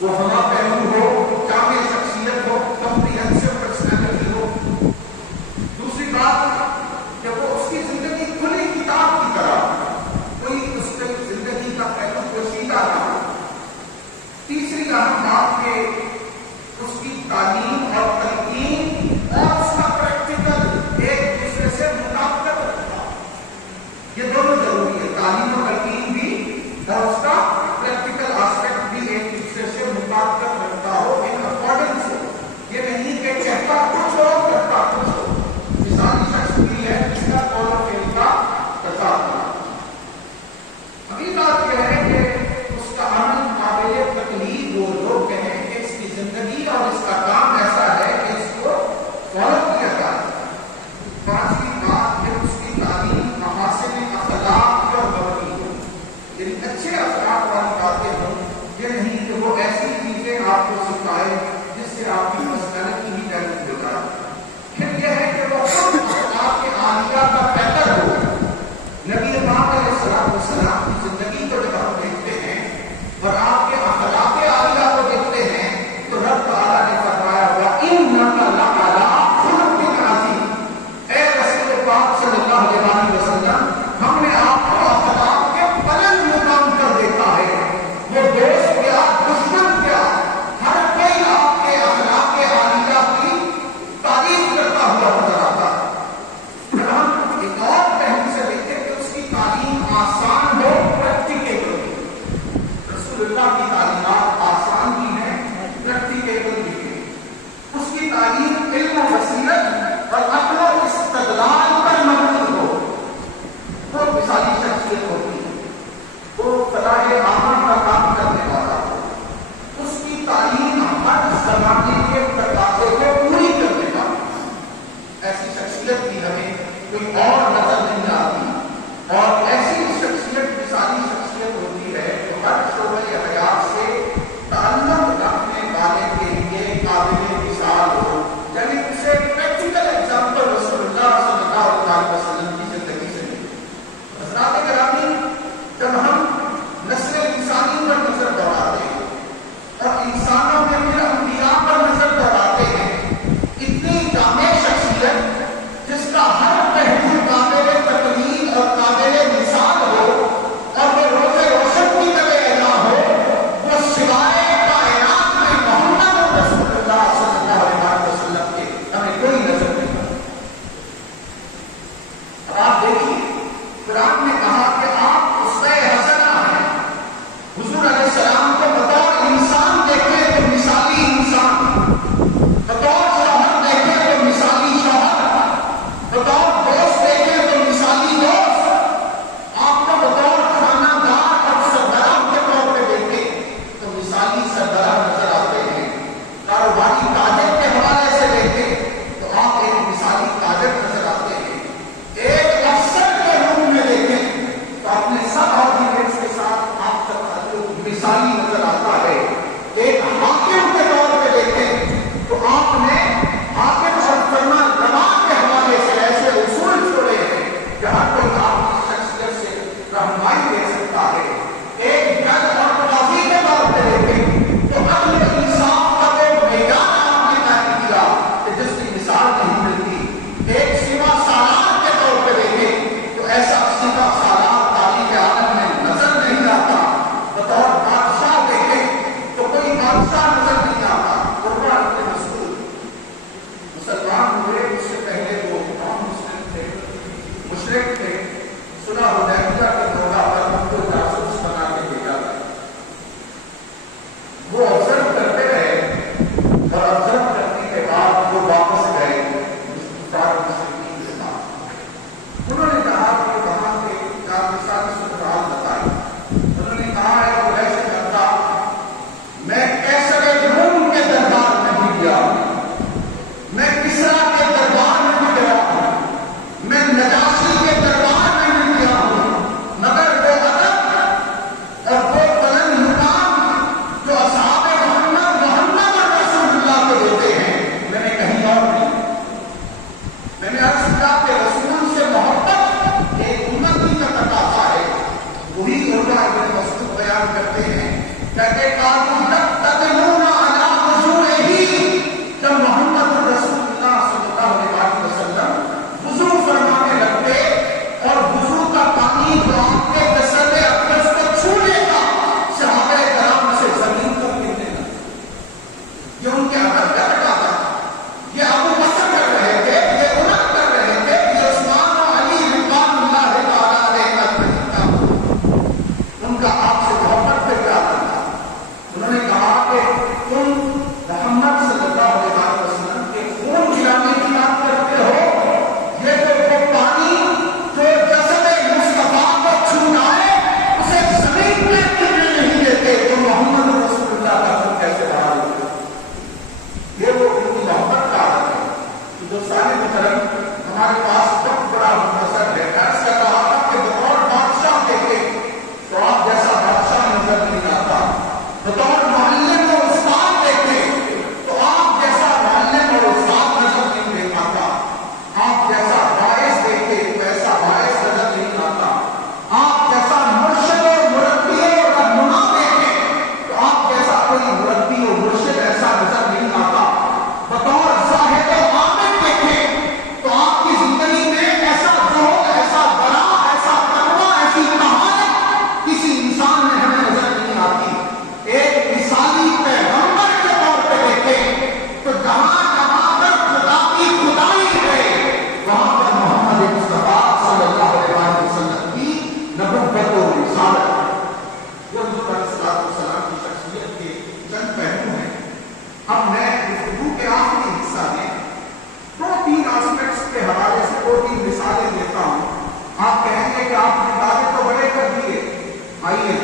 وہ ہما پہلو ہو، جامع شخصیت ہو، کمپریہنسو پرسنالٹی ہو۔ دوسری بات کہ وہ اس کی زندگی کھلی کتاب کی طرح، کوئی اس کی زندگی کا پہلو پوشیدہ نہ ہو۔ تیسری اہم بات کہ اس کی تعلیم اور تلقین اور اس کا پریکٹیکل ایک دوسرے سے مطابقت رکھتا، یہ دونوں ضروری ہے، تعلیم اور تلقین بھی اور اس کا پریکٹیکل آسپیکٹ بھی ایک دوسرے سے مطابقت رکھتا ہو، ان اکارڈنس ہو۔ یہ نہیں کہ کہتا کچھ ہو کرتا کچھ ہو۔ مثالی شخص بھی ہے جس کا قول و فعل کا تضاد ہے۔ ابھی بات یہ ہے کہ اس کا عمل قابل تقلید ہو، لوگ کہیں کہ اس کی زندگی اور اس کا کام ایسا ہے کہ اس کو فالو کیا جائے۔ پانچویں بات کہ اس کی تعلیم محاسن اخلاق اور بڑی ہو، یعنی اچھے اخلاق والی باتیں ہوں، یہ نہیں کہ وہ ایسی چیزیں آپ کو سکھائے جس سے آپ کی مسلط ہی ڈیولپ ہو جائے۔ پھر یہ ہے کہ وہ خود اخلاق کے عالیہ کا بہتر ہو۔ نبی پاک علیہ السلام کی زندگی کو جب ہم دیکھتے ہیں اور آپ کے اخلاق عالیہ کو دیکھتے ہیں تو رب تعالیٰ نے فرمایا ہوا اِنَّكَ لَعَلَىٰ خُلُقٍ عَظِيمٍ، اے رسول پاک صلی اللہ علیہ وسلم، ہم نے آپ کو اخلاق کے بلند مقام پر دیکھا ہے۔ وہ دوست کیا، دشمن کیا، ہر کوئی آپ کے اخلاق عالیہ کی تعریف کرتا ہوا نظر آتا ہے۔ جب ہم ایک اور پہلو سے دیکھیں کہ اس کی تعلیم آسان ہو، پریکٹیکل ہو۔ رسول اللہ کی تعلیمات آسان بھی ہیں، پریکٹیکل بھی ہیں۔ اس کی تعلیم علم و بصیرت اور عقل و استدلال پر مبنی ہو، وہ مثالی شخصیت ہوتی ہے، وہ فلاح عامہ کا کام کرنے والا ہو۔ اس کی تعلیم ہر زمانے کے تقاضے کو پوری کرنے والی، ایسی شخصیت کی ہمیں کوئی اور نظر نہیں آتی، اور ایسی شخصیت مثالی شخصیت ہوتی ہے جو ہر شعبۂ حیات سے تعلق رکھنے والے کے لیے قابل مثال ہو، یعنی اسے پریکٹیکل ایگزامپل رسول اللہ صلی اللہ علیہ وسلم کی زندگی سے ملے۔ حضرات گرامی، جب ہم نسل انسانی پر نظر دوڑاتے ہیں اور انسانوں میں پھر انبیاء پر نظر دوڑاتے ہیں، اتنی جامع شخصیت جس کا ہر پہلو قابل تقلید اور قابل مثال ہو اور وہ روز روشن کی طرح ادا ہو، وہ سوائے کائنات میں محمد رسول اللہ صلی اللہ علیہ وسلم کے ہمیں کوئی نظر نہیں آتا۔ اب آپ دیکھیے، قرآن نے کہا کہ آپ اسوہ حسنہ ہیں۔ حضور علیہ السلام کو بطور انسان دیکھیں تو مثالی انسان، بطور شوہر دیکھیں تو مثالی شوہر، بطور دوست دیکھیں تو مثالی دوست، آپ کو بطور خانہ دار اور سردار کے طور پہ دیکھیں تو مثالی سردار نظر آتے ہیں، کاروباری تاجر کے حوالے سے دیکھیں تو آپ ایک مثالی تاجر نظر آتے ہیں، ایک افسر کے روپ میں دیکھیں تو اپنے سب آرگیومنٹس کے ساتھ آپ کا تعلق مثالی نظر آتا ہے، ایک حاکم کے طور پہ دیکھیں تو آپ نے حاکم اور فرما روا کے حوالے سے ایسے اصول چھوڑے ہیں جہاں کوئی آپ کی شخصیت سے رہنمائی دے سکتا ہے، ایک جج اور قاضی کے طور پہ دیکھیں تو عدل انصاف کا وہ معیار آپ نے قائم کیا کہ جس کی مثال نہیں ملتی، ایک سوا سالار کے طور پہ دیکھیں تو ایسا سوا سالار تاریخ عالم میں نظر نہیں آتا، بطور بادشاہ دیکھیں تو کوئی بادشاہ نظر نہیں آتا۔ قربان کے رسول مسلمان ہوئے، اس سے پہلے وہ نان مسلم تھے، مشرک تھے، صلح حدیبیہ کے موقع پر ان کو جاسوس بنا کے بھیجا گیا۔ وہ آبزرو کرتے رہے اور آبزرو کرنے کے بعد وہ واپس گئے مشرکین کے ساتھ۔ انہوں نے کہا کہ وہاں کے مثالی صورتحال بتائی۔ انہوں نے کہا ہے کہ ویسے کرتا میں کیسر روم کے دربار میں بھی گیا ہوں، میں کسرا کے دربار میں بھی گیا ہوں، میں نجاشی کے دربار میں بھی گیا ہوں، مگر وہ ادب اور وہ بلند مقام جو اصحاب محمد رسول اللہ کو دیتے ہیں میں نے کہیں اور نہیں۔ میں نے عرض کیا کہ رسول سے محبت ایک امتی کا تقاضا ہے، وہی عروہ ابن مسعود بیان کرتے ہیں، کہتے کہا جب تک محمد رسول اللہ کا خود کیسے بڑا ہوگا؟ یہ وہ ان کی محبت کا عادت ہے جو سارے محترم ہمارے پاس بہت بڑا مختصر ہے. ایسا کہا تھا کہ بطور بادشاہ دیکھے تو آپ جیسا بادشاہ نظر نہیں آتا، بطور معلم اور استاد دیکھے تو آپ جیسا معلم اور استاد نظر نہیں دے پاتا، آپ جیسا باعث دیکھے تو ایسا باعث نظر نہیں آتا، آپ جیسا مرشد اور مربی اور رہنما دیکھے تو آپ جیسا کوئی مربی اور مرشد ایسا نظر نہیں آتا، بطور زاہد و عابد دیکھے تو آپ کی زندگی میں ایسا زہد، ایسا برا، ایسا تقویٰ، ایسی مہارت کسی انسان میں ہمیں نظر نہیں آتی. ایک مثالی پیغمبر کے طور پہ دیکھیں تو جہاں جہاں پر خدا کی خدائی ہے وہاں پر محمد مصطفیٰ صلی اللہ علیہ وسلم کی نبوت و رسالت ہے. یہ حضور علیہ السلام کی شخصیت کے چند پہلو ہیں. اب میں گفتگو کے آخری حصہ میں 2-3 آسپیکٹس کے حوالے سے 2-3 مثالیں دیتا ہوں. آپ کہیں گے کہ آپ نے دعوے تو بڑے کر دیے، آئیے